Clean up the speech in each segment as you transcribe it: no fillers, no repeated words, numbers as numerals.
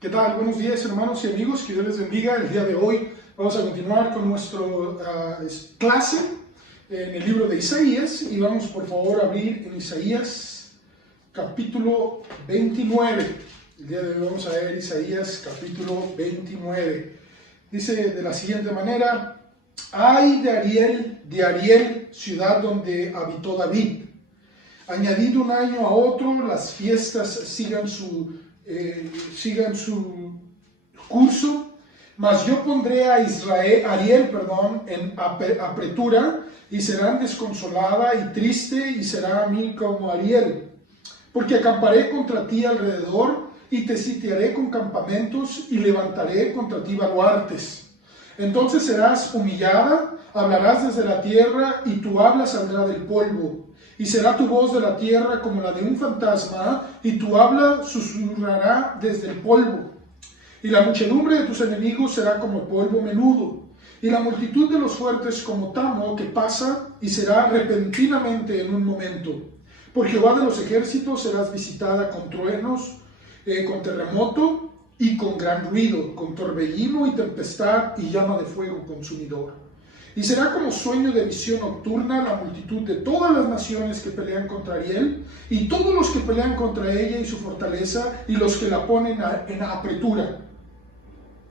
¿Qué tal? Buenos días, hermanos y amigos, que Dios les bendiga. El día de hoy vamos a continuar con nuestra clase en el libro de Isaías y vamos por favor a abrir en Isaías capítulo 29. El día de hoy vamos a ver Isaías capítulo 29. Dice de la siguiente manera: ay de Ariel, ciudad donde habitó David. Añadido un año a otro, las fiestas sigan su curso, mas yo pondré a Ariel en apretura, y serán desconsolada y triste, y será a mí como Ariel. Porque acamparé contra ti alrededor, y te sitiaré con campamentos, y levantaré contra ti baluartes. Entonces serás humillada, hablarás desde la tierra, y tu habla saldrá del polvo. Y será tu voz de la tierra como la de un fantasma, y tu habla susurrará desde el polvo. Y la muchedumbre de tus enemigos será como polvo menudo, y la multitud de los fuertes como tamo que pasa, y será repentinamente en un momento. Por Jehová de los ejércitos serás visitada con truenos, con terremoto y con gran ruido, con torbellino y tempestad y llama de fuego consumidor. Y será como sueño de visión nocturna la multitud de todas las naciones que pelean contra Ariel, y todos los que pelean contra ella y su fortaleza, y los que la ponen en apretura.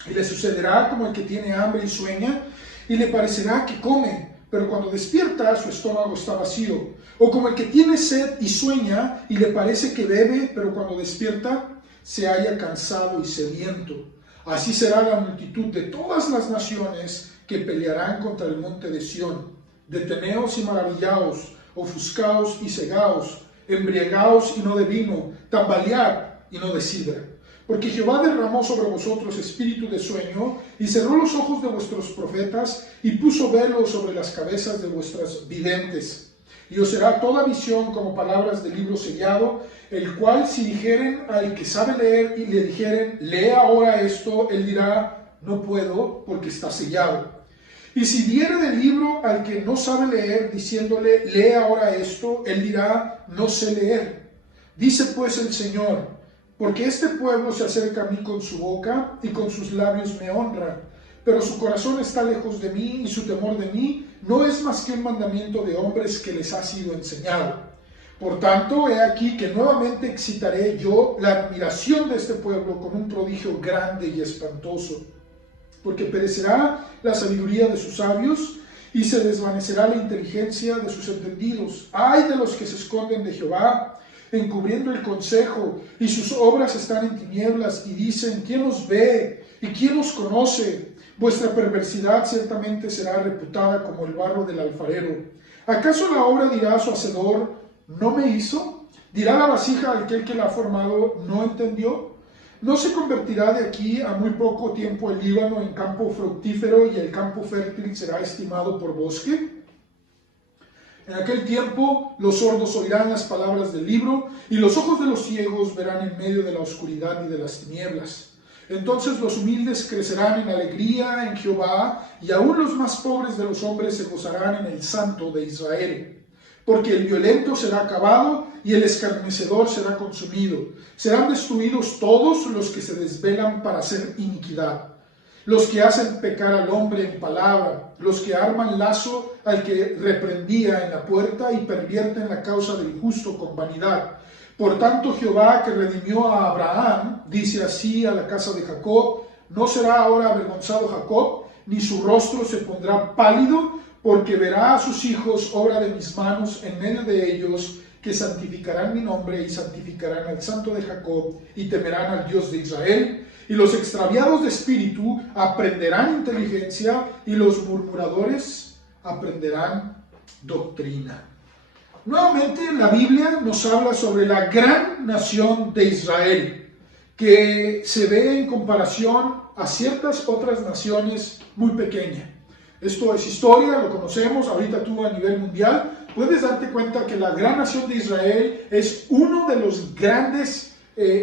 Y le sucederá como el que tiene hambre y sueña, y le parecerá que come, pero cuando despierta su estómago está vacío. O como el que tiene sed y sueña, y le parece que bebe, pero cuando despierta se halla cansado y sediento. Así será la multitud de todas las naciones que pelearán contra el monte de Sión. Deteneos y maravillaos, ofuscaos y cegaos, embriagaos y no de vino, tambalead y no de sidra. Porque Jehová derramó sobre vosotros espíritu de sueño, y cerró los ojos de vuestros profetas, y puso velo sobre las cabezas de vuestras videntes. Y os será toda visión como palabras del libro sellado, el cual si dijeren al que sabe leer y le dijeren, lee ahora esto, él dirá, no puedo, porque está sellado. Y si diere del libro al que no sabe leer, diciéndole, lee ahora esto, él dirá, no sé leer. Dice pues el Señor, porque este pueblo se acerca a mí con su boca, y con sus labios me honra, pero su corazón está lejos de mí, y su temor de mí no es más que un mandamiento de hombres que les ha sido enseñado. Por tanto, he aquí que nuevamente excitaré yo la admiración de este pueblo con un prodigio grande y espantoso. Porque perecerá la sabiduría de sus sabios, y se desvanecerá la inteligencia de sus entendidos. ¡Ay de los que se esconden de Jehová, encubriendo el consejo, y sus obras están en tinieblas, y dicen, ¿quién os ve? ¿Y quién os conoce? Vuestra perversidad ciertamente será reputada como el barro del alfarero. ¿Acaso la obra dirá a su hacedor, no me hizo? ¿Dirá la vasija al que la ha formado, no entendió? ¿No se convertirá de aquí a muy poco tiempo el Líbano en campo fructífero, y el campo fértil será estimado por bosque? En aquel tiempo los sordos oirán las palabras del libro, y los ojos de los ciegos verán en medio de la oscuridad y de las tinieblas. Entonces los humildes crecerán en alegría en Jehová, y aún los más pobres de los hombres se gozarán en el Santo de Israel. Porque el violento será acabado, y el escarnecedor será consumido. Serán destruidos todos los que se desvelan para hacer iniquidad, los que hacen pecar al hombre en palabra, los que arman lazo al que reprendía en la puerta, y pervierten la causa del justo con vanidad. Por tanto, Jehová, que redimió a Abraham, dice así a la casa de Jacob, no será ahora avergonzado Jacob, ni su rostro se pondrá pálido, porque verá a sus hijos obra de mis manos en medio de ellos, que santificarán mi nombre y santificarán al Santo de Jacob, y temerán al Dios de Israel. Y los extraviados de espíritu aprenderán inteligencia, y los murmuradores aprenderán doctrina. Nuevamente la Biblia nos habla sobre la gran nación de Israel, que se ve en comparación a ciertas otras naciones muy pequeñas. Esto es historia, lo conocemos, ahorita tú a nivel mundial puedes darte cuenta que la gran nación de Israel es uno de los grandes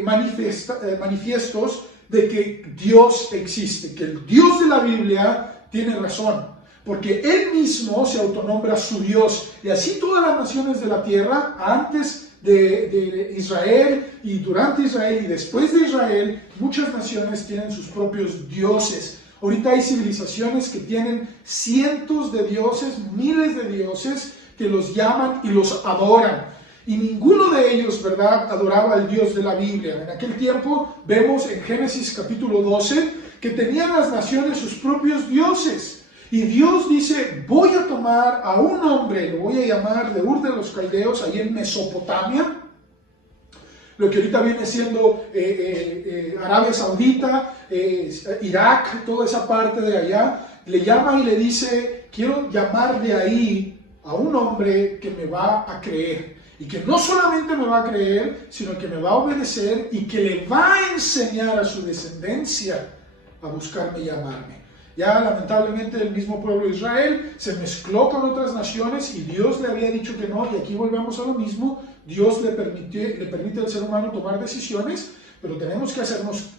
manifiestos de que Dios existe, que el Dios de la Biblia tiene razón. porque Él mismo se autonombra su Dios. Y así todas las naciones de la tierra, antes de Israel y durante Israel y después de Israel, muchas naciones tienen sus propios dioses. Ahorita hay civilizaciones que tienen cientos de dioses, miles de dioses, que los llaman y los adoran. Y ninguno de ellos, ¿verdad?, adoraba al Dios de la Biblia. En aquel tiempo vemos en Génesis capítulo 12 que tenían las naciones sus propios dioses. Y Dios dice, voy a tomar a un hombre, lo voy a llamar de Ur de los Caldeos, ahí en Mesopotamia, lo que ahorita viene siendo Arabia Saudita, Irak, toda esa parte de allá, le llama y le dice, quiero llamar de ahí a un hombre que me va a creer. Y que no solamente me va a creer, sino que me va a obedecer y que le va a enseñar a su descendencia a buscarme y amarme. Ya lamentablemente el mismo pueblo de Israel se mezcló con otras naciones y Dios le había dicho que no, y aquí volvemos a lo mismo. Dios le permite al ser humano tomar decisiones, pero tenemos que hacernos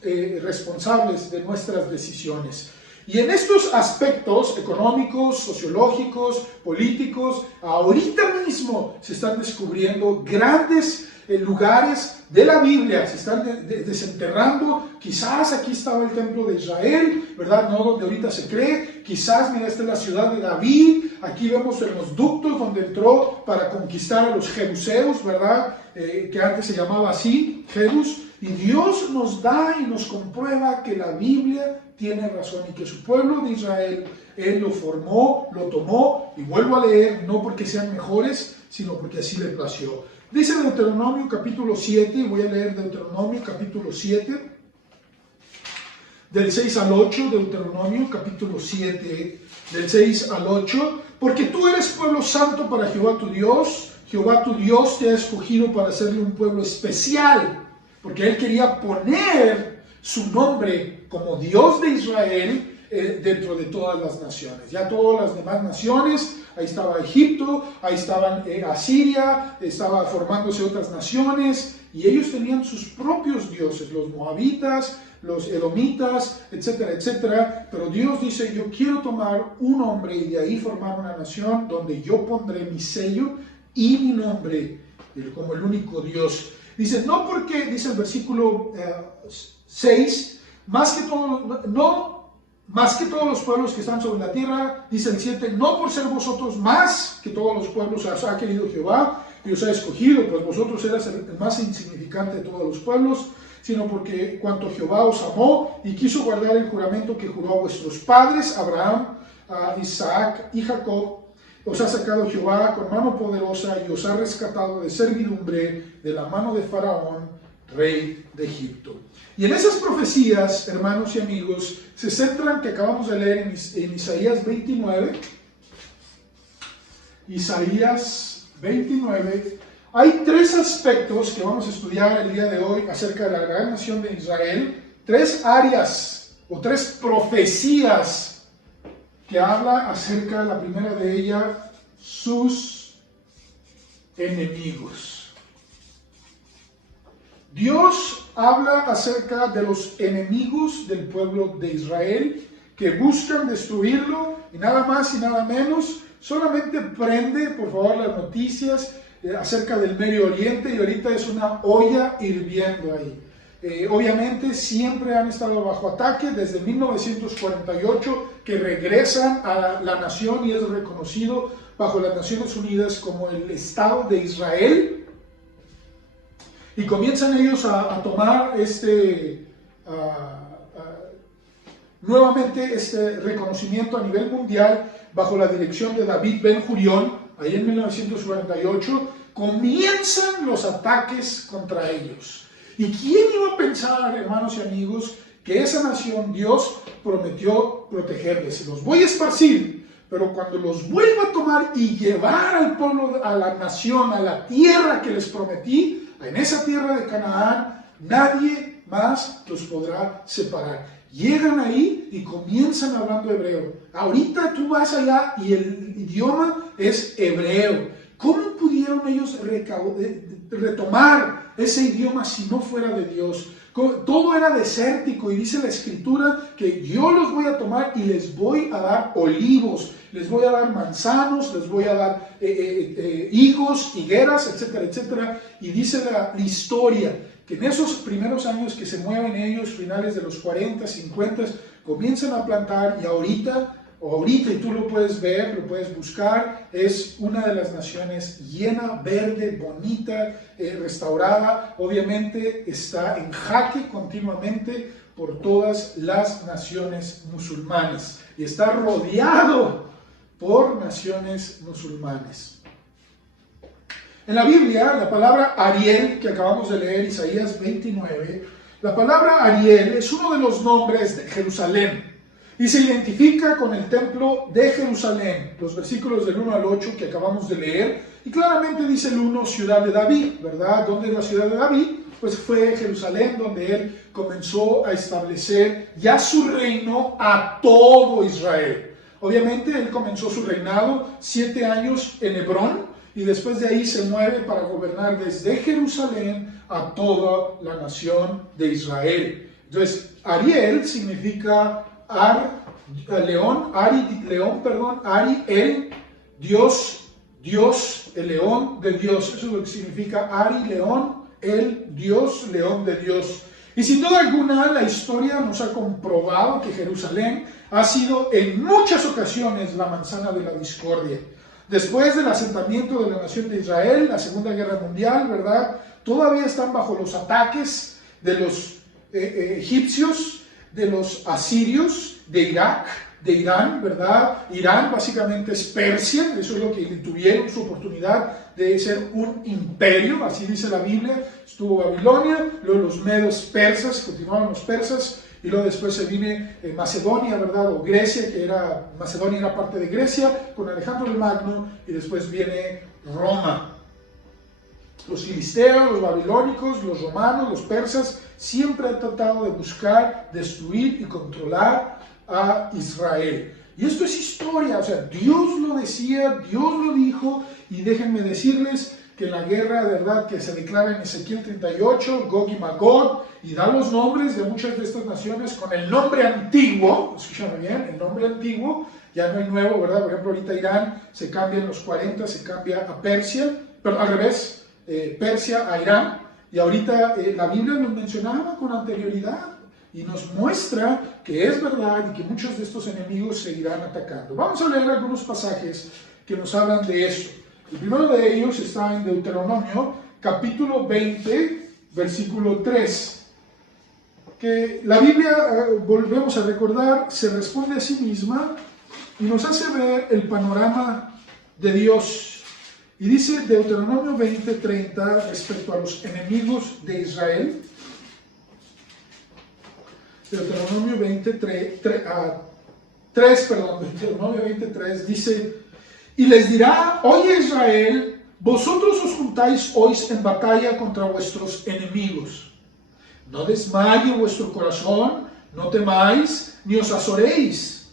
responsables de nuestras decisiones. Y en estos aspectos económicos, sociológicos, políticos, ahorita mismo se están descubriendo grandes lugares de la Biblia, se están desenterrando. Quizás aquí estaba el templo de Israel, ¿verdad? No donde ahorita se cree. Quizás, mira, esta es la ciudad de David. Aquí vemos en los ductos donde entró para conquistar a los jebuseos, ¿verdad? Que antes se llamaba así, Jebus. Y Dios nos da y nos comprueba que la Biblia tiene razón y que su pueblo de Israel, Él lo formó, lo tomó, y vuelvo a leer, no porque sean mejores, sino porque así le plació. Dice Deuteronomio capítulo 7, voy a leer Deuteronomio capítulo 7, del 6 al 8, Deuteronomio capítulo 7, del 6 al 8, porque tú eres pueblo santo para Jehová tu Dios te ha escogido para hacerle un pueblo especial, porque Él quería poner su nombre como Dios de Israel dentro de todas las naciones. Ya todas las demás naciones, ahí estaba Egipto, ahí estaban Asiria, estaba formándose otras naciones, y ellos tenían sus propios dioses, los moabitas, los edomitas, etcétera, etcétera. Pero Dios dice, yo quiero tomar un hombre y de ahí formar una nación donde yo pondré mi sello y mi nombre como el único Dios. Dice, no porque, dice el versículo 6, más que todos los pueblos que están sobre la tierra, dice el 7, no por ser vosotros más que todos los pueblos os ha querido Jehová y os ha escogido, pues vosotros eras el más insignificante de todos los pueblos, sino porque cuanto Jehová os amó y quiso guardar el juramento que juró a vuestros padres, Abraham, a Isaac y Jacob, os ha sacado Jehová con mano poderosa y os ha rescatado de servidumbre de la mano de Faraón, rey de Egipto. Y en esas profecías, hermanos y amigos, se centran, que acabamos de leer en Isaías 29. Isaías 29. Hay tres aspectos que vamos a estudiar el día de hoy acerca de la gran nación de Israel. Tres áreas o tres profecías que habla acerca, la primera de ellas, sus enemigos. Dios habla acerca de los enemigos del pueblo de Israel que buscan destruirlo, y nada más y nada menos. Solamente prende, por favor, las noticias acerca del Medio Oriente, y ahorita es una olla hirviendo ahí. Obviamente siempre han estado bajo ataque desde 1948, que regresan a la nación y es reconocido bajo las Naciones Unidas como el Estado de Israel, y comienzan ellos a tomar nuevamente este reconocimiento a nivel mundial bajo la dirección de David Ben Gurión. Ahí en 1948 comienzan los ataques contra ellos. ¿Y quién iba a pensar, hermanos y amigos, que esa nación Dios prometió protegerles? Los voy a esparcir, pero cuando los vuelva a tomar y llevar al pueblo, a la nación, a la tierra que les prometí, en esa tierra de Canaán, nadie más los podrá separar. Llegan ahí y comienzan hablando hebreo. Ahorita tú vas allá y el idioma es hebreo. ¿Cómo pudieron ellos retomar ese idioma si no fuera de Dios? Todo era desértico y dice la escritura que yo los voy a tomar y les voy a dar olivos, les voy a dar manzanos, les voy a dar higos, higueras, etcétera, etcétera. Y dice la historia que en esos primeros años que se mueven ellos, finales de los 40, 50, comienzan a plantar y ahorita, y tú lo puedes ver, lo puedes buscar, es una de las naciones llena, verde, bonita, restaurada. Obviamente está en jaque continuamente por todas las naciones musulmanas y está rodeado por naciones musulmanes. En la Biblia, la palabra Ariel, que acabamos de leer, Isaías 29, la palabra Ariel es uno de los nombres de Jerusalén. Y se identifica con el templo de Jerusalén, los versículos del 1 al 8 que acabamos de leer, y claramente dice el 1, ciudad de David, ¿verdad? ¿Dónde es la ciudad de David? Pues fue Jerusalén, donde él comenzó a establecer ya su reino a todo Israel. Obviamente él comenzó su reinado 7 años en Hebrón, y después de ahí se mueve para gobernar desde Jerusalén a toda la nación de Israel. Entonces, Ariel significa Ari, el Dios, el león de Dios. Eso es lo que significa Ari, león, el Dios, león de Dios. Y sin duda alguna, la historia nos ha comprobado que Jerusalén ha sido en muchas ocasiones la manzana de la discordia. Después del asentamiento de la nación de Israel, la Segunda Guerra Mundial, ¿verdad? Todavía están bajo los ataques de los egipcios, de los asirios, de Irak, de Irán, ¿verdad? Irán básicamente es Persia, eso es lo que tuvieron su oportunidad de ser un imperio, así dice la Biblia. Estuvo Babilonia, luego los medos persas, continuaron los persas, y luego después se viene Macedonia, ¿verdad? O Grecia, Macedonia era parte de Grecia, con Alejandro el Magno, y después viene Roma. Los filisteos, los babilónicos, los romanos, los persas, siempre han tratado de buscar, destruir y controlar a Israel. Y esto es historia, o sea, Dios lo decía, Dios lo dijo, y déjenme decirles que la guerra, ¿verdad?, que se declara en Ezequiel 38, Gog y Magog, y da los nombres de muchas de estas naciones con el nombre antiguo, escúchame bien, el nombre antiguo, ya no hay nuevo, ¿verdad? Por ejemplo, ahorita Irán se cambia en los 40, se cambia a Persia, pero al revés, Persia a Irán, y ahorita la Biblia nos mencionaba con anterioridad y nos muestra que es verdad y que muchos de estos enemigos seguirán atacando. Vamos a leer algunos pasajes que nos hablan de esto. El primero de ellos está en Deuteronomio, capítulo 20, versículo 3. Que la Biblia, volvemos a recordar, se responde a sí misma y nos hace ver el panorama de Dios. Y dice Deuteronomio 20:30 respecto a los enemigos de Israel. Deuteronomio 20:3 dice: y les dirá, oye Israel, vosotros os juntáis hoy en batalla contra vuestros enemigos. No desmaye vuestro corazón, no temáis, ni os azoréis,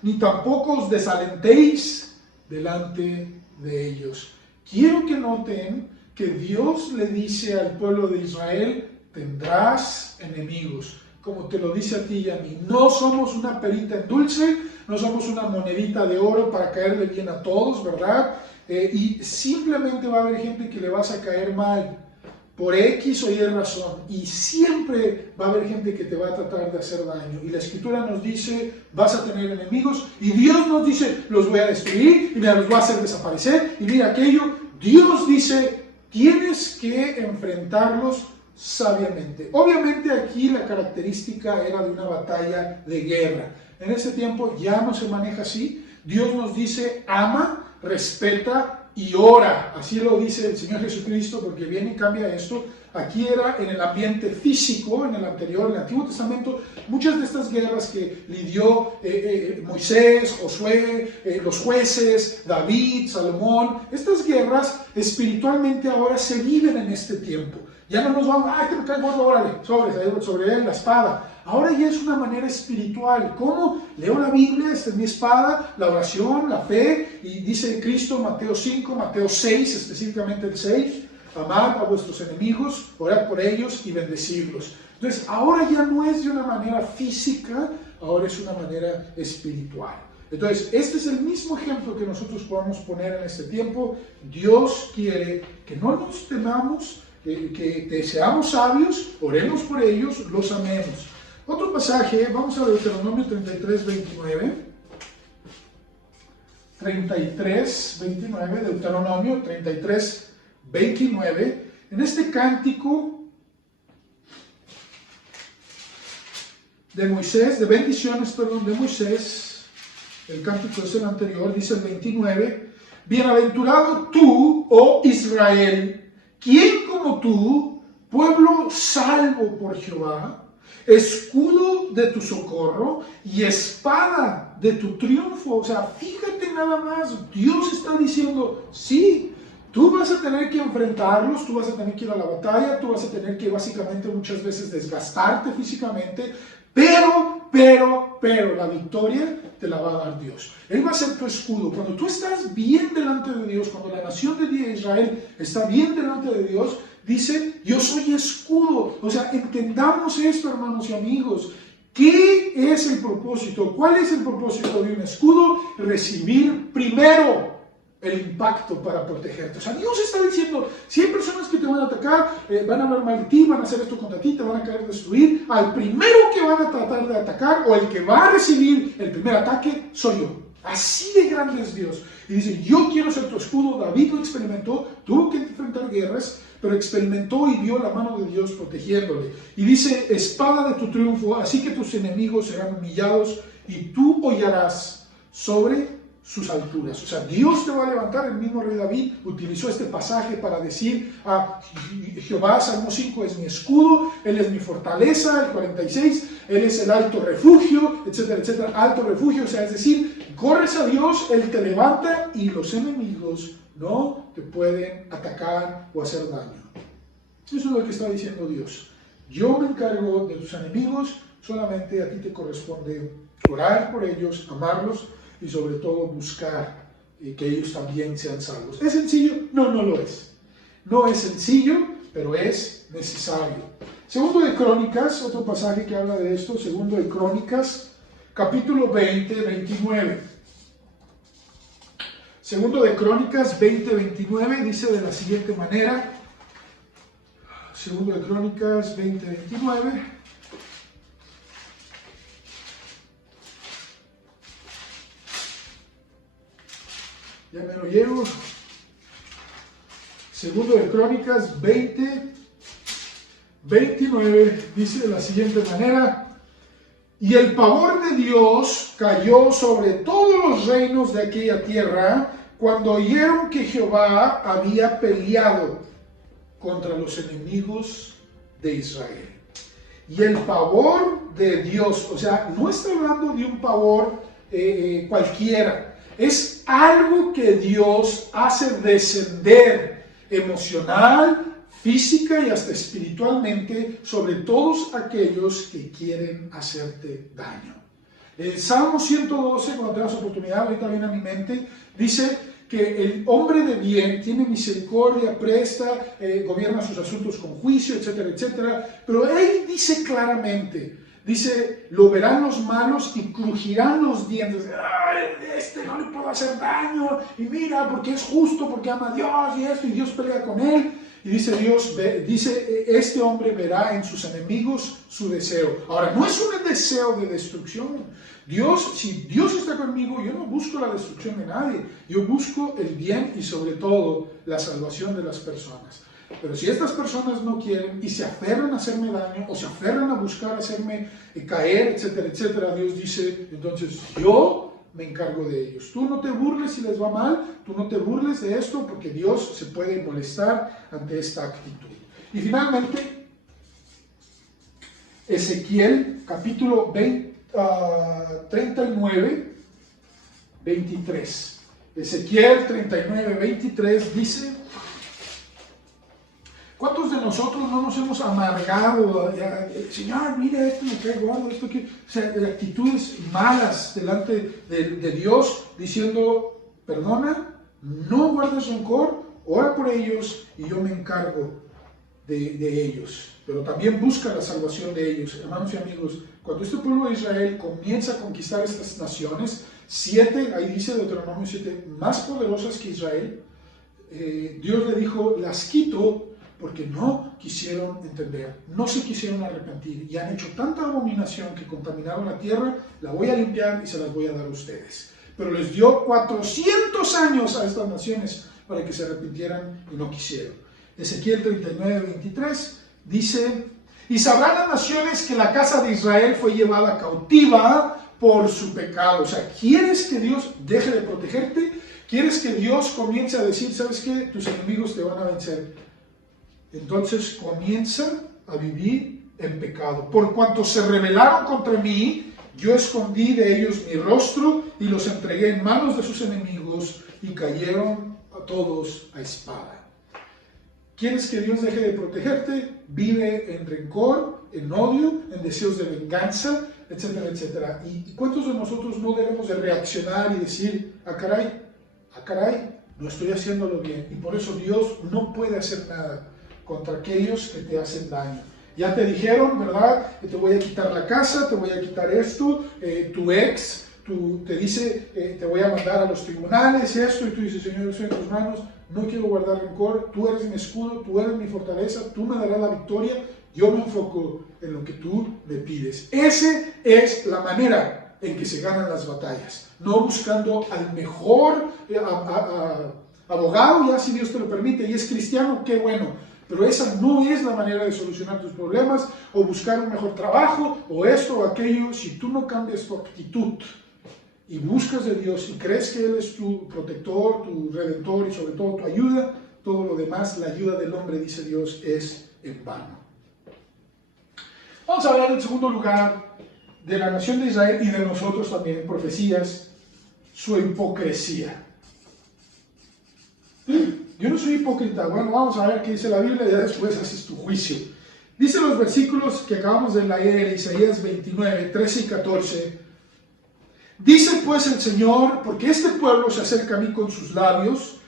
ni tampoco os desalentéis delante de ellos. Quiero que noten que Dios le dice al pueblo de Israel, tendrás enemigos, como te lo dice a ti y a mí. No somos una perita en dulce, no somos una monedita de oro para caerle bien a todos, ¿verdad? Y simplemente va a haber gente que le vas a caer mal por X o Y razón, y siempre va a haber gente que te va a tratar de hacer daño. Y la Escritura nos dice, vas a tener enemigos, y Dios nos dice, los voy a destruir, y mira, los voy a hacer desaparecer, y mira aquello. Dios dice, tienes que enfrentarlos sabiamente. Obviamente aquí la característica era de una batalla de guerra. En ese tiempo ya no se maneja así. Dios nos dice, ama, respeta y ora. Así lo dice el Señor Jesucristo, porque viene y cambia esto. Aquí era en el ambiente físico, en el anterior, en el Antiguo Testamento, muchas de estas guerras que lidió Moisés, Josué, los jueces, David, Salomón, estas guerras espiritualmente ahora se viven en este tiempo. Ya no nos vamos, que me cae gordo, órale, sobre él la espada. Ahora ya es una manera espiritual. ¿Cómo? Leo la Biblia, esta es mi espada, la oración, la fe, y dice Cristo, Mateo 5, Mateo 6, específicamente el 6, amad a vuestros enemigos, orad por ellos y bendecirlos. Entonces, ahora ya no es de una manera física, ahora es una manera espiritual. Entonces, este es el mismo ejemplo que nosotros podamos poner en este tiempo. Dios quiere que no nos temamos, que seamos sabios, oremos por ellos, los amemos. Otro pasaje, vamos a Deuteronomio 33, 29. 33, 29, Deuteronomio 33, 29. En este cántico de Moisés, de bendiciones, perdón, de Moisés, el cántico es el anterior, dice el 29, bienaventurado tú, oh Israel, ¿quién como tú, pueblo salvo por Jehová, escudo de tu socorro y espada de tu triunfo? O sea, fíjate nada más, Dios está diciendo, sí, tú vas a tener que enfrentarlos, tú vas a tener que ir a la batalla, tú vas a tener que básicamente muchas veces desgastarte físicamente, pero la victoria te la va a dar Dios. Él va a ser tu escudo. Cuando tú estás bien delante de Dios, cuando la nación de Israel está bien delante de Dios, dice, yo soy escudo. O sea, entendamos esto, hermanos y amigos. ¿Qué es el propósito? ¿Cuál es el propósito de un escudo? Recibir primero el impacto para protegerte. O sea, Dios está diciendo, si hay personas que te van a atacar, van a hablar mal de ti, van a hacer esto contra ti, te van a querer destruir, al primero que van a tratar de atacar o el que va a recibir el primer ataque soy yo. Así de grande es Dios. Y dice, yo quiero ser tu escudo. David lo experimentó, tuvo que enfrentar guerras, pero experimentó y vio la mano de Dios protegiéndole. Y dice, espada de tu triunfo, así que tus enemigos serán humillados y tú hollarás sobre sus alturas. O sea, Dios te va a levantar. El mismo rey David utilizó este pasaje para decir a Jehová, Salmo 5, es mi escudo, Él es mi fortaleza, el 46, Él es el alto refugio, etcétera, etcétera, alto refugio. O sea, es decir, corres a Dios, Él te levanta y los enemigos no te pueden atacar o hacer daño. Eso es lo que está diciendo Dios. Yo me encargo de tus enemigos, solamente a ti te corresponde orar por ellos, amarlos y sobre todo buscar que ellos también sean salvos. ¿Es sencillo? No, no lo es. No es sencillo, pero es necesario. Segundo de Crónicas, otro pasaje que habla de esto, segundo de Crónicas, capítulo 20, 29. Segundo de Crónicas 20, 29 dice de la siguiente manera, segundo de Crónicas 20, 29, ya me lo llevo. Segundo de Crónicas 20, 29 dice de la siguiente manera, y el pavor de Dios cayó sobre todos los reinos de aquella tierra cuando oyeron que Jehová había peleado contra los enemigos de Israel. Y el pavor de Dios, o sea, no está hablando de un pavor cualquiera. Es algo que Dios hace descender emocional, física y hasta espiritualmente sobre todos aquellos que quieren hacerte daño. El Salmo 112, cuando tengas oportunidad, ahorita viene a mi mente, dice que el hombre de bien tiene misericordia, presta, gobierna sus asuntos con juicio, etcétera, etcétera. Pero él dice claramente, dice, lo verán los malos y crujirán los dientes. ¡Ay, este no le puedo hacer daño! Y mira, porque es justo, porque ama a Dios y esto, y Dios pelea con él. Y dice Dios, dice, este hombre verá en sus enemigos su deseo. Ahora, no es un deseo de destrucción. Dios, si Dios está conmigo, yo no busco la destrucción de nadie. Yo busco el bien y sobre todo la salvación de las personas. Pero si estas personas no quieren y se aferran a hacerme daño o se aferran a buscar hacerme caer, etcétera, etcétera, Dios dice, entonces yo me encargo de ellos. Tú no te burles si les va mal, tú no te burles de esto porque Dios se puede molestar ante esta actitud. Y finalmente, Ezequiel capítulo 39, 23. Ezequiel 39, 23 dice, ¿cuántos de nosotros no nos hemos amargado? Señor, mira esto, me cae gordo, esto que... O sea, de actitudes malas delante de Dios, diciendo, perdona, no guardes rencor, ora por ellos y yo me encargo de ellos. Pero también busca la salvación de ellos. Hermanos y amigos, cuando este pueblo de Israel comienza a conquistar estas naciones, 7, ahí dice Deuteronomio 7, más poderosas que Israel, Dios le dijo, las quito porque no quisieron entender, no se quisieron arrepentir y han hecho tanta abominación que contaminaron la tierra, la voy a limpiar y se las voy a dar a ustedes. Pero les dio 400 años a estas naciones para que se arrepintieran y no quisieron. Ezequiel 39:23 dice, y sabrán las naciones que la casa de Israel fue llevada cautiva por su pecado. O sea, ¿quieres que Dios deje de protegerte? ¿Quieres que Dios comience a decir, sabes qué? Tus enemigos te van a vencer. Entonces comienza a vivir en pecado. Por cuanto se rebelaron contra mí, yo escondí de ellos mi rostro y los entregué en manos de sus enemigos y cayeron a todos a espada. ¿Quieres que Dios deje de protegerte? Vive en rencor, en odio, en deseos de venganza, etcétera, etcétera. ¿Y cuántos de nosotros no debemos de reaccionar y decir, ah caray, no estoy haciéndolo bien? Y por eso Dios no puede hacer nada contra aquellos que te hacen daño. Ya te dijeron, ¿verdad? Que te voy a quitar la casa, te voy a quitar esto, tu ex, te dice, te voy a mandar a los tribunales, esto, y tú dices, Señor, estoy en tus manos, no quiero guardar rencor, tú eres mi escudo, tú eres mi fortaleza, tú me darás la victoria, yo me enfoco en lo que tú me pides. Esa es la manera en que se ganan las batallas, no buscando al mejor abogado, ya si Dios te lo permite, y es cristiano, qué bueno, pero esa no es la manera de solucionar tus problemas, o buscar un mejor trabajo, o esto o aquello, si tú no cambias tu actitud, y buscas de Dios y crees que Él es tu protector, tu redentor y sobre todo tu ayuda, todo lo demás, la ayuda del hombre, dice Dios, es en vano. Vamos a hablar en segundo lugar de la nación de Israel y de nosotros también, profecías, su hipocresía. Yo no soy hipócrita, bueno, vamos a ver qué dice la Biblia y ya después haces tu juicio. Dice los versículos que acabamos de leer, Isaías 29, 13 y 14, dice pues el Señor, porque este pueblo se acerca a mí con sus labios,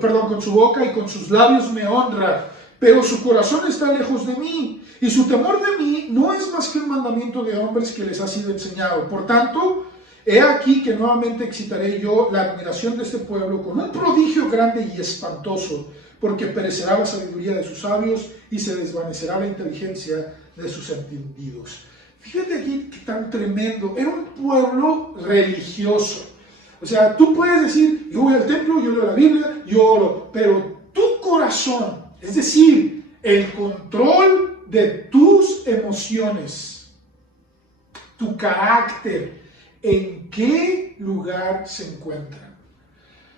con su boca y con sus labios me honra, pero su corazón está lejos de mí, y su temor de mí no es más que un mandamiento de hombres que les ha sido enseñado. Por tanto, he aquí que nuevamente excitaré yo la admiración de este pueblo con un prodigio grande y espantoso, porque perecerá la sabiduría de sus sabios y se desvanecerá la inteligencia de sus entendidos. Fíjate aquí qué tan tremendo. Era un pueblo religioso. O sea, tú puedes decir, yo voy al templo, yo leo la Biblia, yo oro, pero tu corazón, es decir, el control de tus emociones, tu carácter, ¿en qué lugar se encuentran?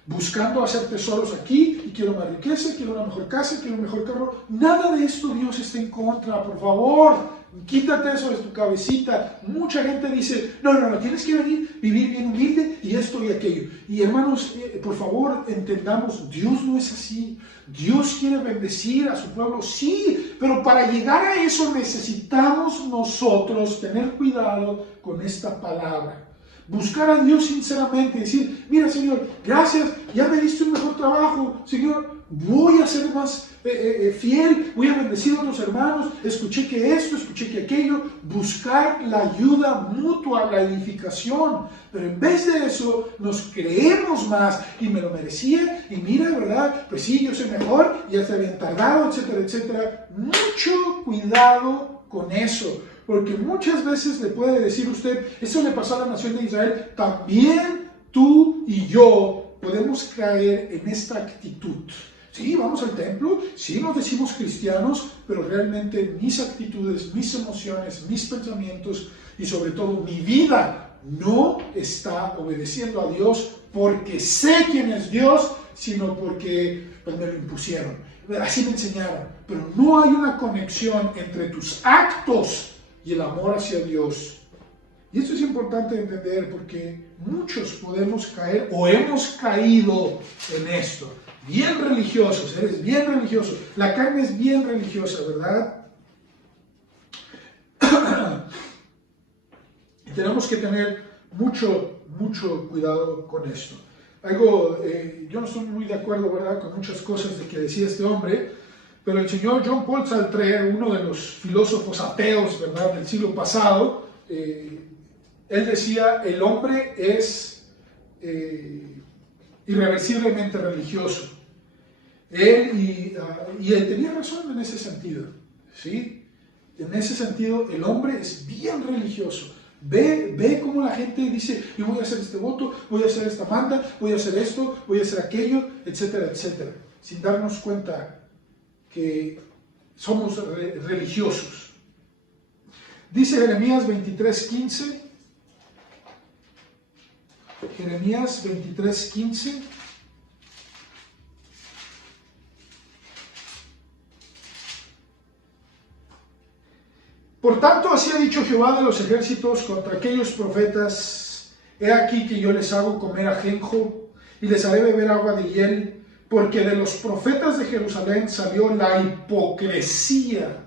Buscando hacer tesoros aquí, y quiero más riqueza, quiero una mejor casa, quiero un mejor carro. Nada de esto Dios está en contra, por favor. Quítate eso de tu cabecita. Mucha gente dice, no, tienes que venir, vivir bien humilde y esto y aquello. Y hermanos, por favor, entendamos, Dios no es así. Dios quiere bendecir a su pueblo, sí, pero para llegar a eso necesitamos nosotros tener cuidado con esta palabra. Buscar a Dios sinceramente y decir, mira Señor, gracias, ya me diste un mejor trabajo, Señor, voy a ser más fiel, voy a bendecir a otros hermanos, escuché que esto, escuché que aquello, buscar la ayuda mutua, la edificación, pero en vez de eso nos creemos más y me lo merecía y mira, ¿verdad? Pues sí, yo soy mejor, ya está bien tardado, etcétera, etcétera. Mucho cuidado con eso. Porque muchas veces le puede decir usted, eso le pasó a la nación de Israel, también tú y yo podemos caer en esta actitud. Sí, vamos al templo, sí nos decimos cristianos, pero realmente mis actitudes, mis emociones, mis pensamientos y sobre todo mi vida no está obedeciendo a Dios porque sé quién es Dios, sino porque pues, me lo impusieron. Así me enseñaron. Pero no hay una conexión entre tus actos y el amor hacia Dios. Y esto es importante entender porque muchos podemos caer o hemos caído en esto. Bien religiosos, eres bien religioso. La carne es bien religiosa, ¿verdad? Y tenemos que tener mucho cuidado con esto. yo no estoy muy de acuerdo, ¿verdad?, con muchas cosas de que decía este hombre, pero el señor John Paul Sartre, uno de los filósofos ateos, ¿verdad?, del siglo pasado, él decía, el hombre es irreversiblemente religioso. Él tenía razón en ese sentido, ¿sí? En ese sentido, el hombre es bien religioso. Ve cómo la gente dice, yo voy a hacer este voto, voy a hacer esta manda, voy a hacer esto, voy a hacer aquello, etcétera, etcétera, sin darnos cuenta que somos religiosos. Dice Jeremías 23:15, Jeremías 23:15, por tanto, así ha dicho Jehová de los ejércitos contra aquellos profetas, he aquí que yo les hago comer ajenjo y les haré beber agua de hiel, porque de los profetas de Jerusalén salió la hipocresía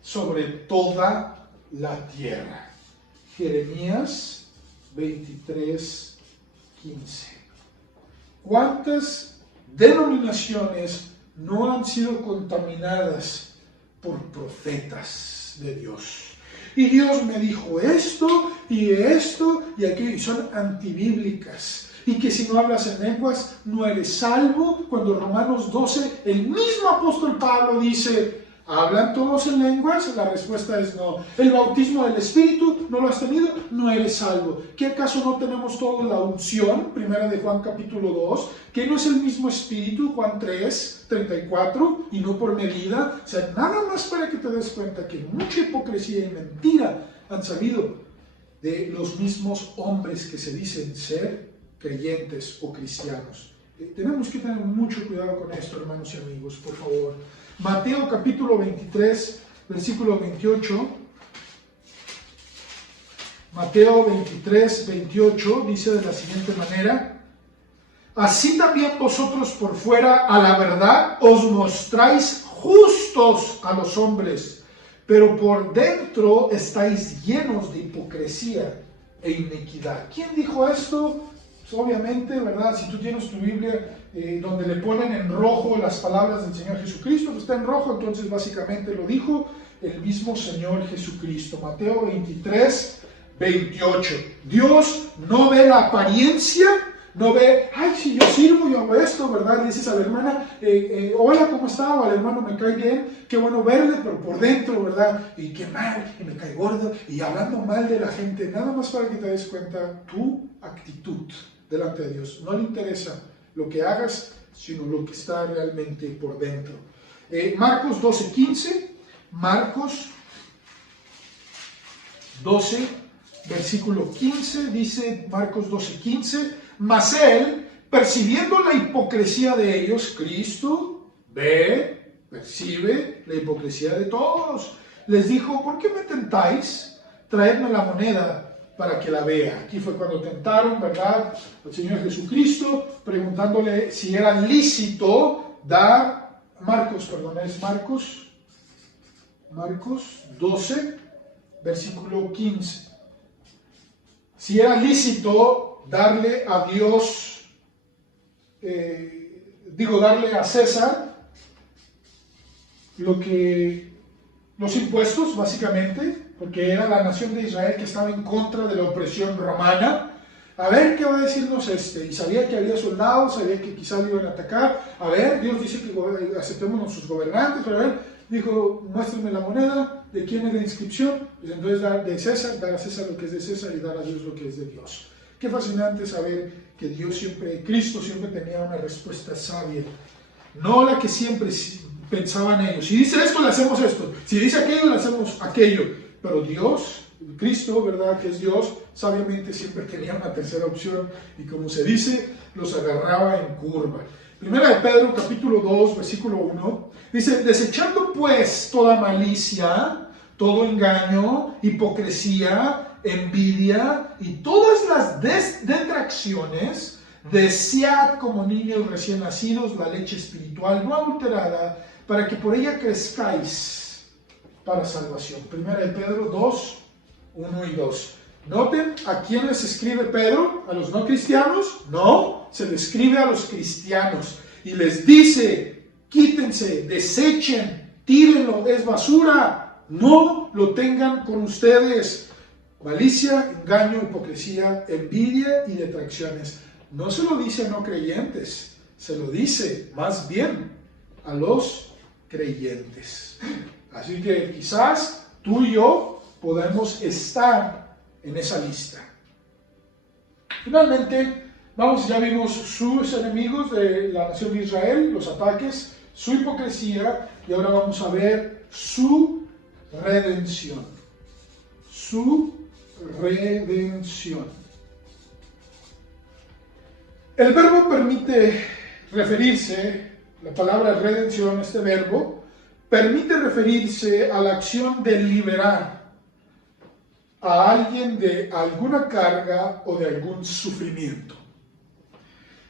sobre toda la tierra. Jeremías 23:15. ¿Cuántas denominaciones no han sido contaminadas por profetas de Dios? Y Dios me dijo esto y aquello, y son antibíblicas. Y que si no hablas en lenguas no eres salvo, cuando Romanos 12, el mismo apóstol Pablo dice, ¿hablan todos en lenguas? La respuesta es no. El bautismo del Espíritu, ¿no lo has tenido? No eres salvo. ¿Qué acaso no tenemos toda la unción? Primera de Juan capítulo 2, que no es el mismo Espíritu, Juan 3:34, y no por medida. O sea, nada más para que te des cuenta que mucha hipocresía y mentira han salido de los mismos hombres que se dicen ser creyentes o cristianos. Tenemos que tener mucho cuidado con esto, hermanos y amigos, por favor. Mateo capítulo 23, versículo 28. Mateo 23, 28 dice de la siguiente manera: así también vosotros por fuera a la verdad os mostráis justos a los hombres, pero por dentro estáis llenos de hipocresía e iniquidad. ¿Quién dijo esto? Pues obviamente, ¿verdad? Si tú tienes tu Biblia donde le ponen en rojo las palabras del Señor Jesucristo, pues está en rojo, entonces básicamente lo dijo el mismo Señor Jesucristo. Mateo 23, 28. Dios no ve la apariencia, no ve, ay, si yo sirvo, yo hago esto, ¿verdad? Le dices a la hermana, hola, ¿cómo está? O al hermano, me cae bien, qué bueno verle, pero por dentro, ¿verdad? Y qué mal, y me cae gordo, y hablando mal de la gente, nada más para que te des cuenta tu actitud delante de Dios. No le interesa lo que hagas, sino lo que está realmente por dentro. Marcos 12:15, Marcos 12, versículo 15, dice Marcos 12:15, mas él, percibiendo la hipocresía de ellos, Cristo percibe la hipocresía de todos, les dijo, ¿por qué me tentáis? Traedme la moneda para que la vea. Aquí fue cuando tentaron, ¿verdad?, al Señor Jesucristo, preguntándole si era lícito dar, es Marcos 12, versículo 15. Si era lícito darle a Dios, darle a César los impuestos, básicamente, porque era la nación de Israel que estaba en contra de la opresión romana. A ver qué va a decirnos y sabía que había soldados, sabía que quizás lo iban a atacar. A ver, Dios dice que aceptemos a nuestros gobernantes, pero a ver, dijo, muéstrenme la moneda, ¿de quién es la inscripción? Pues entonces dar de César, dar a César lo que es de César y dar a Dios lo que es de Dios. Qué fascinante saber que Cristo siempre tenía una respuesta sabia, no la que siempre pensaban ellos. Si dice esto, le hacemos esto. Si dice aquello, le hacemos aquello. Pero Dios, Cristo, ¿verdad?, que es Dios, sabiamente siempre tenía una tercera opción y, como se dice, los agarraba en curva. Primera de Pedro, capítulo 2, versículo 1, dice, desechando pues toda malicia, todo engaño, hipocresía, envidia y todas las detracciones, desead como niños recién nacidos la leche espiritual no adulterada, para que por ella crezcáis para salvación. Primera de Pedro 2, 1 y 2. Noten a quién les escribe Pedro, a los no cristianos, no, se le escribe a los cristianos y les dice, quítense, desechen, tírenlo, es basura, no lo tengan con ustedes. Malicia, engaño, hipocresía, envidia y detracciones. No se lo dice a no creyentes, se lo dice más bien a los creyentes. Así que quizás tú y yo podemos estar en esa lista. Finalmente, ya vimos sus enemigos de la nación de Israel, los ataques, su hipocresía, y ahora vamos a ver su redención. Su redención. El verbo permite referirse, la palabra redención, este verbo, permite referirse a la acción de liberar a alguien de alguna carga o de algún sufrimiento.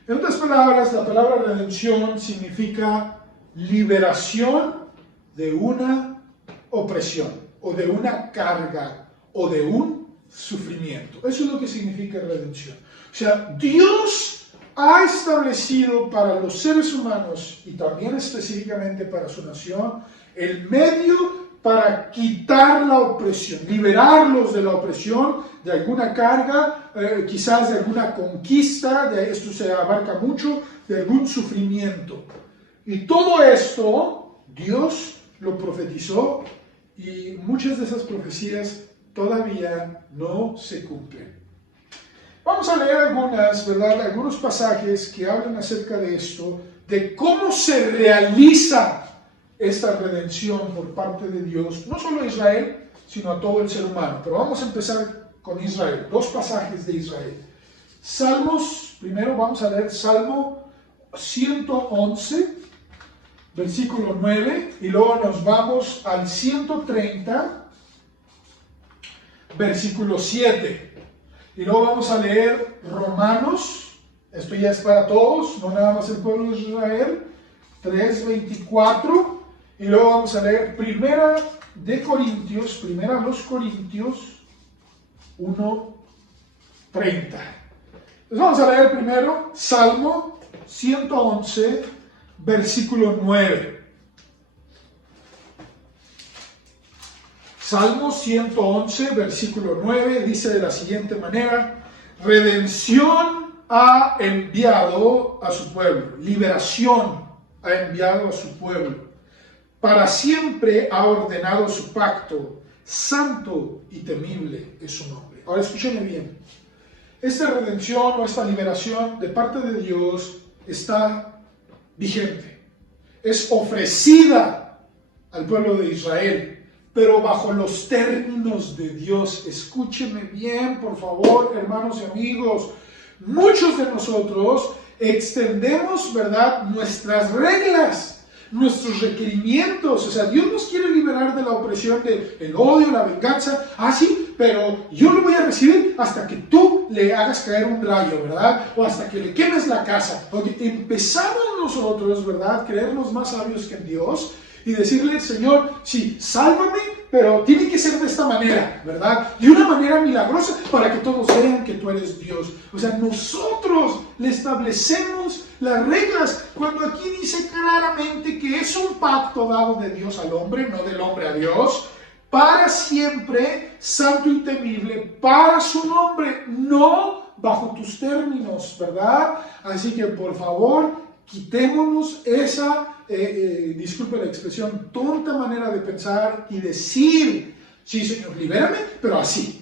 En otras palabras, la palabra redención significa liberación de una opresión o de una carga o de un sufrimiento. Eso es lo que significa redención. O sea, Dios ha establecido para los seres humanos y también específicamente para su nación el medio para quitar la opresión, liberarlos de la opresión, de alguna carga, quizás de alguna conquista, de esto se abarca mucho, de algún sufrimiento. Y todo esto Dios lo profetizó y muchas de esas profecías todavía no se cumplen. Vamos a leer algunos pasajes que hablan acerca de esto, de cómo se realiza esta redención por parte de Dios, no solo a Israel, sino a todo el ser humano. Pero vamos a empezar con Israel, dos pasajes de Israel. Primero vamos a leer Salmo 111, versículo 9, y luego nos vamos al 130, versículo 7. Y luego vamos a leer Romanos, esto ya es para todos, no nada más el pueblo de Israel, 3:24. Y luego vamos a leer Primera los Corintios 1:30. Entonces vamos a leer primero Salmo 111, versículo 9. Salmo 111, versículo 9, dice de la siguiente manera: redención ha enviado a su pueblo, liberación ha enviado a su pueblo, para siempre ha ordenado su pacto, santo y temible es su nombre. Ahora escúchenme bien, esta redención o esta liberación de parte de Dios está vigente, es ofrecida al pueblo de Israel, pero bajo los términos de Dios. Escúchenme bien, por favor, hermanos y amigos. Muchos de nosotros extendemos, ¿verdad?, nuestras reglas, nuestros requerimientos. O sea, Dios nos quiere liberar de la opresión del odio, la venganza. Ah, sí, pero yo lo voy a recibir hasta que tú le hagas caer un rayo, ¿verdad? O hasta que le quemes la casa. Porque empezamos nosotros, ¿verdad?, creernos más sabios que en Dios y decirle: Señor, sí, sálvame, pero tiene que ser de esta manera, ¿verdad? De una manera milagrosa para que todos vean que tú eres Dios. O sea, nosotros le establecemos las reglas cuando aquí dice claramente que es un pacto dado de Dios al hombre, no del hombre a Dios, para siempre, santo y temible, para su nombre, no bajo tus términos, ¿verdad? Así que, por favor, quitémonos esa, disculpe la expresión, tonta manera de pensar y decir: sí, Señor, libérame, pero así.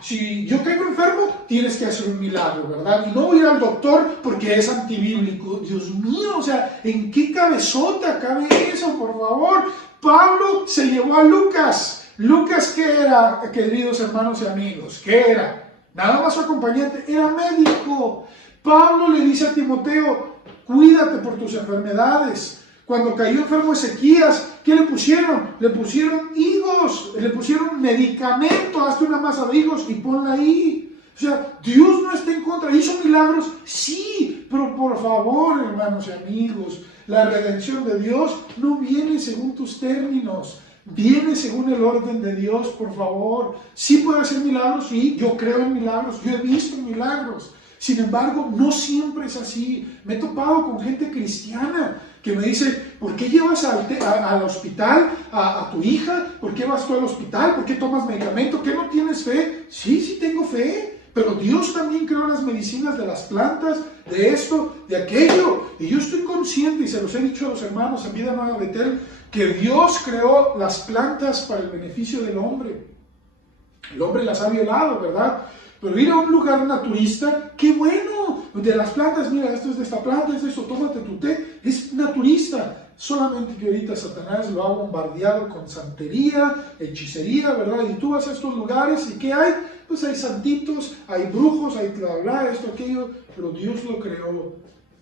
Si yo caigo enfermo, tienes que hacer un milagro, ¿verdad? Y no voy a ir al doctor porque es antibíblico. Dios mío, o sea, ¿en qué cabezota cabe eso, por favor? Pablo se llevó a Lucas. ¿Lucas qué era, queridos hermanos y amigos? ¿Qué era? Nada más su acompañante, era médico. Pablo le dice a Timoteo: cuídate por tus enfermedades. Cuando cayó enfermo Ezequías, ¿qué le pusieron? Le pusieron higos, le pusieron medicamento, hazte una masa de higos y ponla ahí. O sea, Dios no está en contra. ¿Hizo milagros? Sí, pero por favor, hermanos y amigos, la redención de Dios no viene según tus términos, viene según el orden de Dios, por favor. ¿Sí puede hacer milagros? Sí, yo creo en milagros, yo he visto milagros. Sin embargo, no siempre es así. Me he topado con gente cristiana que me dice, ¿por qué llevas al hospital a tu hija? ¿Por qué vas tú al hospital? ¿Por qué tomas medicamento? ¿Qué no tienes fe? Sí, sí tengo fe, pero Dios también creó las medicinas de las plantas, de esto, de aquello. Y yo estoy consciente, y se los he dicho a los hermanos en Vida Nueva Betel, que Dios creó las plantas para el beneficio del hombre. El hombre las ha violado, ¿verdad? Pero ir a un lugar naturista, ¡qué bueno! De las plantas, mira, esto es de esta planta, es de esto, tómate tu té. Es naturista. Solamente que ahorita Satanás lo ha bombardeado con santería, hechicería, ¿verdad? Y tú vas a estos lugares, ¿y qué hay? Pues hay santitos, hay brujos, hay bla, bla, esto, aquello. Pero Dios lo creó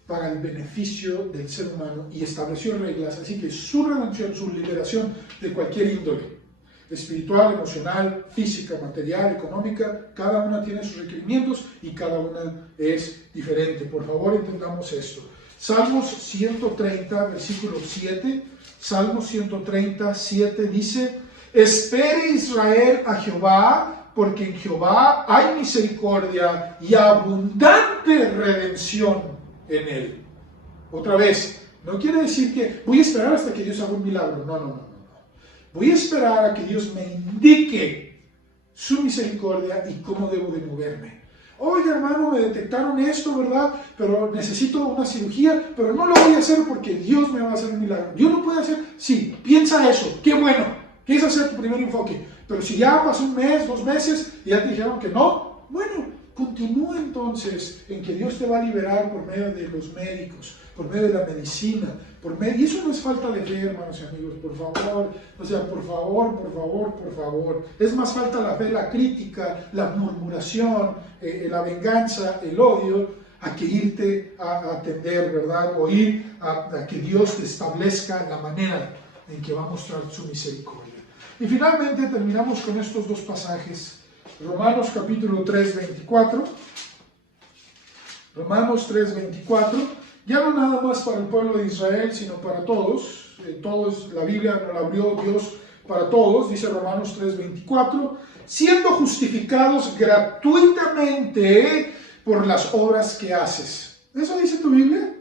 para el beneficio del ser humano y estableció reglas. Así que su redención, su liberación de cualquier índole, espiritual, emocional, física, material, económica, cada una tiene sus requerimientos y cada una es diferente. Por favor, entendamos esto. Salmos 130, versículo 7. Salmos 130, 7 dice: espere Israel a Jehová, porque en Jehová hay misericordia y abundante redención en él. Otra vez, no quiere decir que voy a esperar hasta que Dios haga un milagro. No. Voy a esperar a que Dios me indique su misericordia y cómo debo de moverme. Oye, hermano, me detectaron esto, ¿verdad? Pero necesito una cirugía, pero no lo voy a hacer porque Dios me va a hacer un milagro. ¿Dios lo puede hacer? Sí, piensa eso, qué bueno. ¿Quieres hacer tu primer enfoque? Pero si ya pasó un mes, 2 meses y ya te dijeron que no, bueno, continúa entonces en que Dios te va a liberar por medio de los médicos, por medio de la medicina, y eso no es falta de fe, hermanos y amigos, por favor, o sea, por favor. Es más falta la fe, la crítica, la murmuración, la venganza, el odio, a que irte a atender, ¿verdad? O ir a que Dios te establezca la manera en que va a mostrar su misericordia. Y finalmente terminamos con estos 2 pasajes. Romanos capítulo 3, 24. Romanos 3, 24. Ya no nada más para el pueblo de Israel, sino para todos. Todos, la Biblia nos la abrió Dios para todos, dice Romanos 3, 24. Siendo justificados gratuitamente por las obras que haces. ¿Eso dice tu Biblia?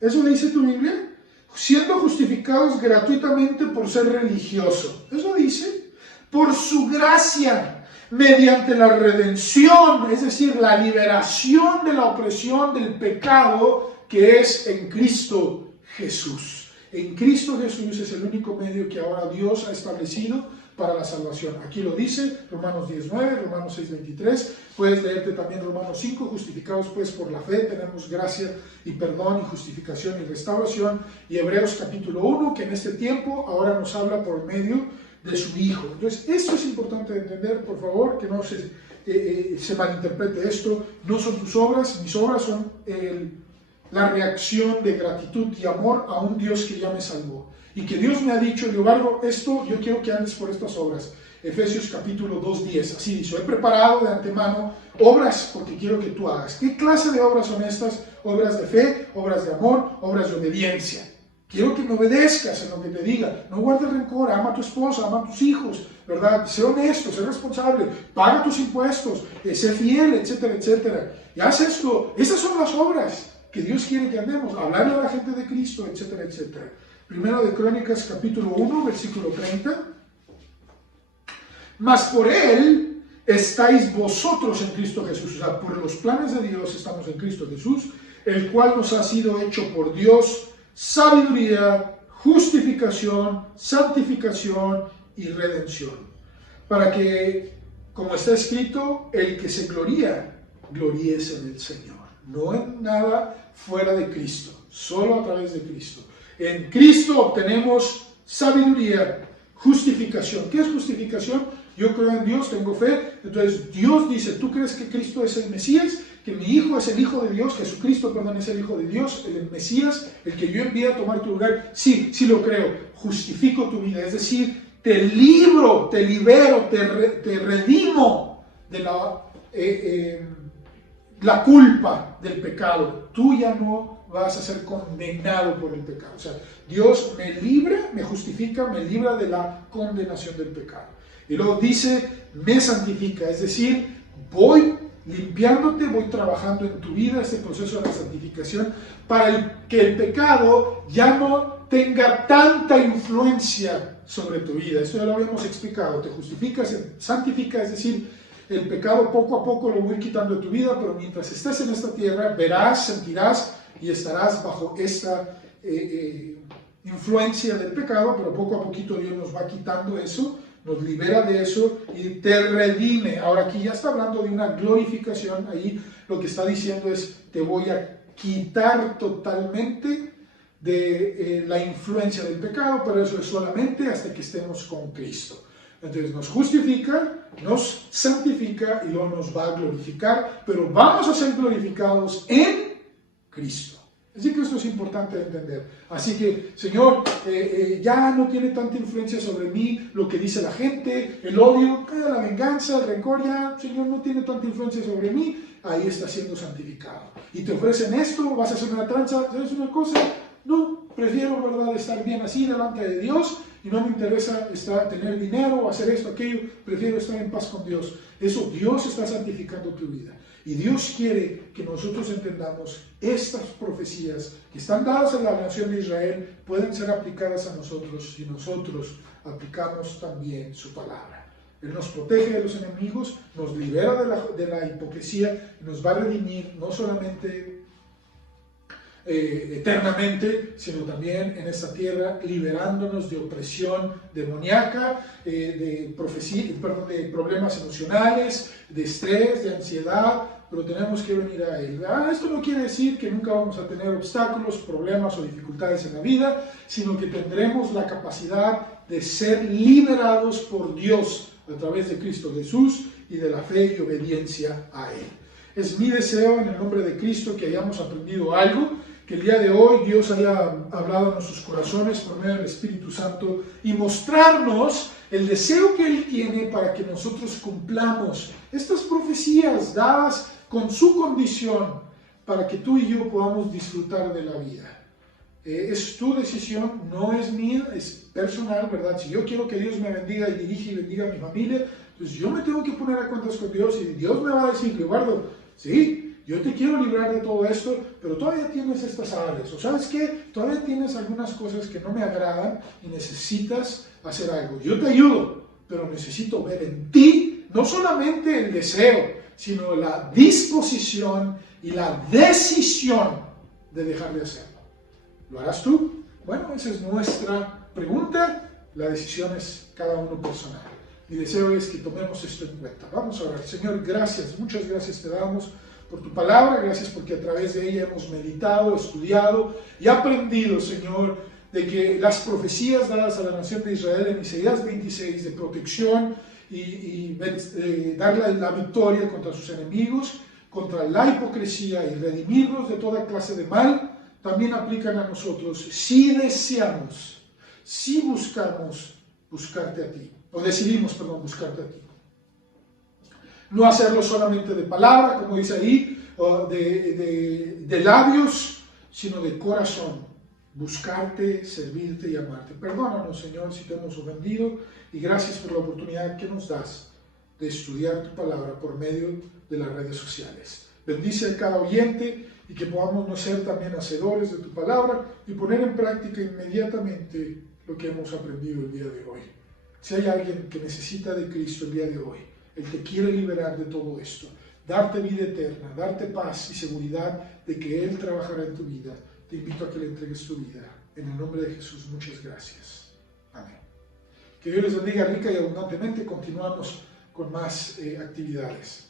¿Eso dice tu Biblia? Siendo justificados gratuitamente por ser religioso. ¿Eso dice? Por su gracia, mediante la redención, es decir, la liberación de la opresión del pecado que es en Cristo Jesús. En Cristo Jesús es el único medio que ahora Dios ha establecido para la salvación. Aquí lo dice Romanos 10:9, Romanos 6:23. Puedes leerte también Romanos 5, justificados pues por la fe, tenemos gracia y perdón y justificación y restauración. Y Hebreos capítulo 1, que en este tiempo ahora nos habla por medio de su Hijo. Entonces, esto es importante de entender, por favor, que no se malinterprete esto. No son tus obras, mis obras son la reacción de gratitud y amor a un Dios que ya me salvó. Y que Dios me ha dicho, Leobardo, esto yo quiero que andes por estas obras. Efesios capítulo 2:10, así dice: he preparado de antemano obras porque quiero que tú hagas. ¿Qué clase de obras son estas? Obras de fe, obras de amor, obras de obediencia. Quiero que me obedezcas en lo que te diga. No guardes rencor, ama a tu esposa, ama a tus hijos, ¿verdad? Sé honesto, sé responsable, paga tus impuestos, sé fiel, etcétera, etcétera. Y haz esto. Estas son las obras que Dios quiere que andemos. Hablarle a la gente de Cristo, etcétera, etcétera. Primero de Crónicas, capítulo 1, versículo 30. Mas por Él estáis vosotros en Cristo Jesús. O sea, por los planes de Dios estamos en Cristo Jesús, el cual nos ha sido hecho por Dios sabiduría, justificación, santificación y redención. Para que, como está escrito, el que se gloríese en el Señor. No en nada fuera de Cristo, solo a través de Cristo. En Cristo obtenemos sabiduría, justificación. ¿Qué es justificación? Yo creo en Dios, tengo fe. Entonces Dios dice: ¿tú crees que Cristo es el Mesías? Que mi Hijo es el Hijo de Dios, Jesucristo, perdón, es el Hijo de Dios, el Mesías, el que yo envié a tomar tu lugar. Sí, sí lo creo. Justifico tu vida, es decir, te libro, te libero, te redimo de la culpa del pecado. Tú ya no vas a ser condenado por el pecado. O sea, Dios me libra, me justifica, me libra de la condenación del pecado. Y luego dice, me santifica, es decir, voy limpiándote, voy trabajando en tu vida, este proceso de la santificación, para que el pecado ya no tenga tanta influencia sobre tu vida. Eso ya lo habíamos explicado. Te justificas, santificas, es decir, el pecado poco a poco lo voy quitando de tu vida, pero mientras estés en esta tierra, verás, sentirás y estarás bajo esta influencia del pecado, pero poco a poquito Dios nos va quitando eso, nos libera de eso y te redime. Ahora aquí ya está hablando de una glorificación, ahí lo que está diciendo es, te voy a quitar totalmente de la influencia del pecado, pero eso es solamente hasta que estemos con Cristo. Entonces nos justifica, nos santifica y luego nos va a glorificar, pero vamos a ser glorificados en Cristo. Así que esto es importante de entender. Así que, Señor, ya no tiene tanta influencia sobre mí lo que dice la gente, el odio, la venganza, el rencor, ya, Señor, no tiene tanta influencia sobre mí, ahí está siendo santificado. Y te ofrecen esto, vas a hacer una tranza, ¿sabes una cosa? No, prefiero, ¿verdad?, estar bien así delante de Dios y no me interesa tener dinero o hacer esto, aquello, prefiero estar en paz con Dios. Eso, Dios está santificando tu vida. Y Dios quiere que nosotros entendamos estas profecías que están dadas a la nación de Israel, pueden ser aplicadas a nosotros si nosotros aplicamos también su palabra. Él nos protege de los enemigos, nos libera de la hipocresía, nos va a redimir no solamente eternamente, sino también en esta tierra, liberándonos de opresión demoníaca, de problemas emocionales, de estrés, de ansiedad, pero tenemos que venir a Él. Esto no quiere decir que nunca vamos a tener obstáculos, problemas o dificultades en la vida, sino que tendremos la capacidad de ser liberados por Dios a través de Cristo Jesús y de la fe y obediencia a Él. Es mi deseo en el nombre de Cristo que hayamos aprendido algo, que el día de hoy Dios haya hablado a nuestros corazones por medio del Espíritu Santo y mostrarnos el deseo que Él tiene para que nosotros cumplamos estas profecías dadas con su condición para que tú y yo podamos disfrutar de la vida. Es tu decisión, no es mía, es personal, ¿verdad? Si yo quiero que Dios me bendiga y dirija y bendiga a mi familia, pues yo me tengo que poner a cuentas con Dios y Dios me va a decir, Eduardo, sí, yo te quiero librar de todo esto, pero todavía tienes estas áreas, o sabes qué, todavía tienes algunas cosas que no me agradan y necesitas hacer algo. Yo te ayudo, pero necesito ver en ti no solamente el deseo, sino la disposición y la decisión de dejar de hacerlo. ¿Lo harás tú? Bueno, esa es nuestra pregunta. La decisión es cada uno personal. Mi deseo es que tomemos esto en cuenta. Vamos a orar. Señor, gracias, muchas gracias te damos por tu palabra. Gracias porque a través de ella hemos meditado, estudiado y aprendido, Señor, de que las profecías dadas a la nación de Israel en Isaías 26 de protección y darle la victoria contra sus enemigos, contra la hipocresía y redimirnos de toda clase de mal, también aplican a nosotros si deseamos, si buscamos buscarte a ti, o decidimos, buscarte a ti. No hacerlo solamente de palabra, como dice ahí, o de labios, sino de corazón. Buscarte, servirte y amarte. Perdónanos, Señor, si te hemos ofendido, y gracias por la oportunidad que nos das de estudiar tu palabra por medio de las redes sociales. Bendice a cada oyente y que podamos no ser también hacedores de tu palabra y poner en práctica inmediatamente lo que hemos aprendido el día de hoy. Si hay alguien que necesita de Cristo el día de hoy, Él te quiere liberar de todo esto, darte vida eterna, darte paz y seguridad de que Él trabajará en tu vida, te invito a que le entregues tu vida. En el nombre de Jesús, muchas gracias. Amén. Que Dios les bendiga rica y abundantemente. Continuamos con más actividades.